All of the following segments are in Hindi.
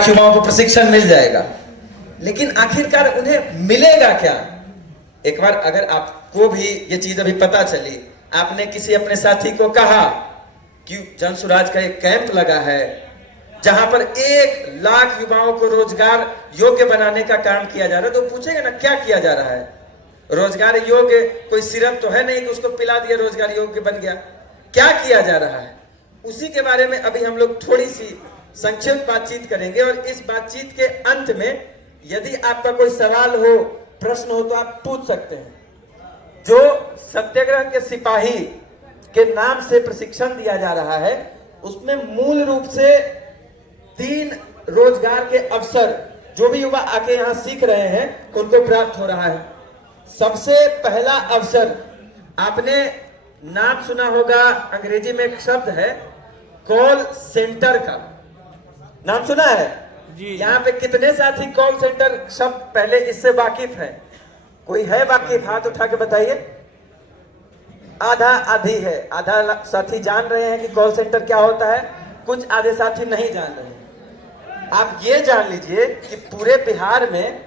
युवाओं को प्रशिक्षण मिल जाएगा, लेकिन आखिरकार उन्हें मिलेगा क्या? एक बार अगर आपको भी ये चीज अभी पता चली, आपने किसी अपने साथी को कहा कि जन स्वराज का एक कैंप लगा है जहां पर 1 लाख युवाओं को रोजगार योग्य बनाने का काम किया जा रहा है, तो पूछेगा ना क्या किया जा रहा है? रोजगार योग्य कोई सिरप तो है नहीं कि उसको पिला दिया रोजगार योग्य बन गया। क्या किया जा रहा है, उसी के बारे में अभी हम लोग थोड़ी सी संक्षिप्त बातचीत करेंगे। और इस बातचीत के अंत में यदि आपका कोई सवाल हो, प्रश्न हो, तो आप पूछ सकते हैं। जो सत्याग्रह के सिपाही के नाम से प्रशिक्षण दिया जा रहा है, उसमें मूल रूप से 3 रोजगार के अवसर जो भी युवा आके यहां सीख रहे हैं उनको प्राप्त हो रहा है। सबसे पहला अवसर, आपने नाम सुना होगा, अंग्रेजी में एक शब्द है कॉल सेंटर का, नाम सुना है जी। यहाँ पे कितने साथी कॉल सेंटर शब्द पहले इससे वाकिफ है? कोई है वाकिफ? हाथ उठा के बताइए। आधा आधी है, आधा साथी जान रहे हैं कि कॉल सेंटर क्या होता है, कुछ आधे साथी नहीं जान रहे हैं। आप ये जान लीजिए कि पूरे बिहार में,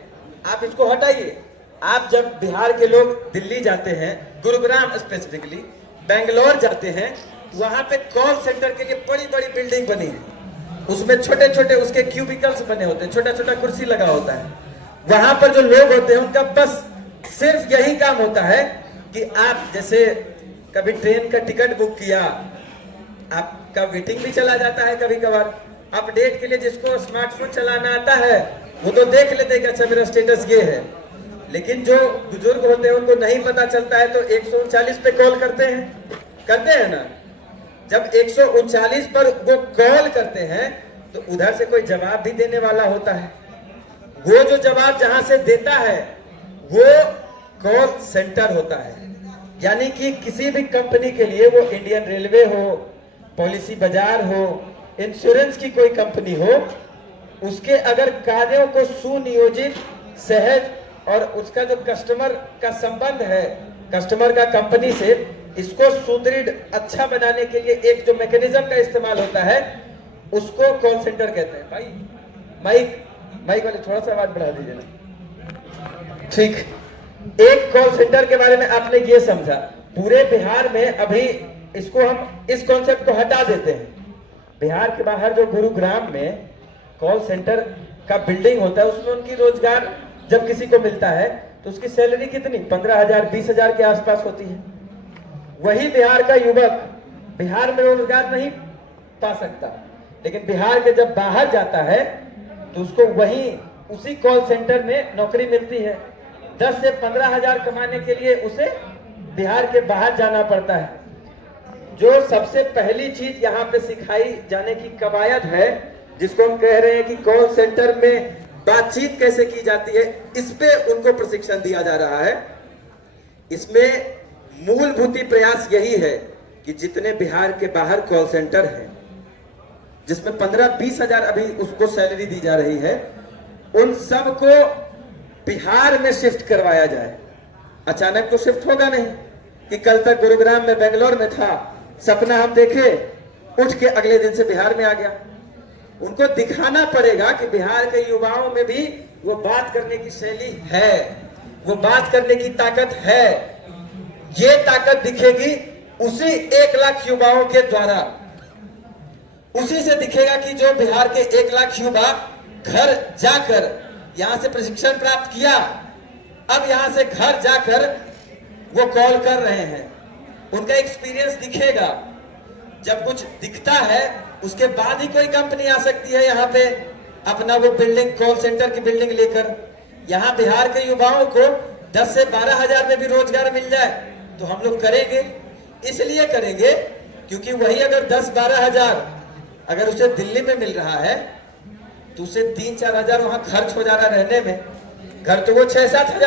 आप इसको हटाइए, आप जब बिहार के लोग दिल्ली जाते हैं, गुरुग्राम स्पेसिफिकली, बेंगलोर जाते हैं, वहां पे कॉल सेंटर के लिए बड़ी बड़ी बिल्डिंग बनी है, उसमें छोटे छोटे उसके क्यूबिकल्स बने होते हैं, छोटा छोटा कुर्सी लगा होता है। वहां पर जो लोग होते हैं उनका बस सिर्फ यही काम होता है कि आप जैसे कभी ट्रेन का टिकट बुक किया, आपका वेटिंग भी चला जाता है कभी कभार, अपडेट के लिए जिसको स्मार्टफोन चलाना आता है वो तो देख लेते हैं कि अच्छा मेरा स्टेटस ये है, लेकिन जो बुजुर्ग होते हैं उनको नहीं पता चलता है तो 139 पे कॉल करते हैं ना। जब 139 पर वो कॉल करते हैं तो उधर से कोई जवाब भी देने वाला होता है, वो जो जवाब जहां से देता है वो कॉल सेंटर होता है। यानी कि किसी भी कंपनी के लिए, वो इंडियन रेलवे हो, पॉलिसी बाजार हो, इंश्योरेंस की कोई कंपनी हो, उसके अगर कार्यों को सुनियोजित, सहज और उसका जो कस्टमर का संबंध है, कस्टमर का कंपनी से, इसको सुदृढ़ अच्छा बनाने के लिए एक जो मैकेनिज्म का इस्तेमाल होता है उसको कॉल सेंटर कहते हैं। भाई माइक वाले थोड़ा सा आवाज बढ़ा दीजिए ना। ठीक, एक कॉल सेंटर के बारे में आपने ये समझा। पूरे बिहार में अभी इसको हम इस कॉन्सेप्ट को हटा देते हैं। बिहार के बाहर जो गुरुग्राम में कॉल सेंटर का बिल्डिंग होता है, उसमें उनकी रोजगार जब किसी को मिलता है तो उसकी सैलरी कितनी 15,000 20,000 के आसपास होती है। वही बिहार का युवक बिहार में रोजगार नहीं पा सकता, लेकिन बिहार के जब बाहर जाता है तो उसको वहीं उसी कॉल सेंटर में नौकरी मिलती है। 10 से 15,000 कमाने के लिए उसे बिहार के बाहर जाना पड़ता है। जो सबसे पहली चीज यहाँ पे सिखाई जाने की कवायद है, जिसको हम कह रहे हैं कि कॉल सेंटर में बातचीत कैसे की जाती है, इस पे उनको प्रशिक्षण दिया जा रहा है। इसमें मूलभूत प्रयास यही है कि जितने बिहार के बाहर कॉल सेंटर हैं, जिसमें 15-20 हजार अभी उसको सैलरी दी जा रही है, उन सबको बिहार में शिफ्ट करवाया जाए। अचानक तो शिफ्ट होगा नहीं कि कल तक गुरुग्राम में, बेंगलोर में था, सपना हम देखे, उठ के अगले दिन से बिहार में आ गया। उनको दिखाना पड़ेगा कि बिहार के युवाओं में भी वो बात करने की शैली है, वो बात करने की ताकत है। ये ताकत दिखेगी उसी 1 लाख युवाओं के द्वारा। उसी से दिखेगा कि जो बिहार के 1 लाख युवा घर जाकर यहां से प्रशिक्षण प्राप्त किया, अब यहां से घर जाकर वो कॉल कर रहे हैं, उनका एक्सपीरियंस दिखेगा। जब कुछ दिखता है उसके बाद ही कोई कंपनी आ सकती है यहाँ पे अपना वो बिल्डिंग, कॉल सेंटर की बिल्डिंग लेकर। यहाँ बिहार के युवाओं को 10 से 12 हजार में भी रोजगार मिल जाए तो हम लोग करेंगे। इसलिए करेंगे क्योंकि वही अगर 10-12 हजार अगर उसे दिल्ली में मिल रहा है तो उसे 3-4 हजार वहां खर्च हो जा रहा रहने में, घर तो वो 6-7 हजार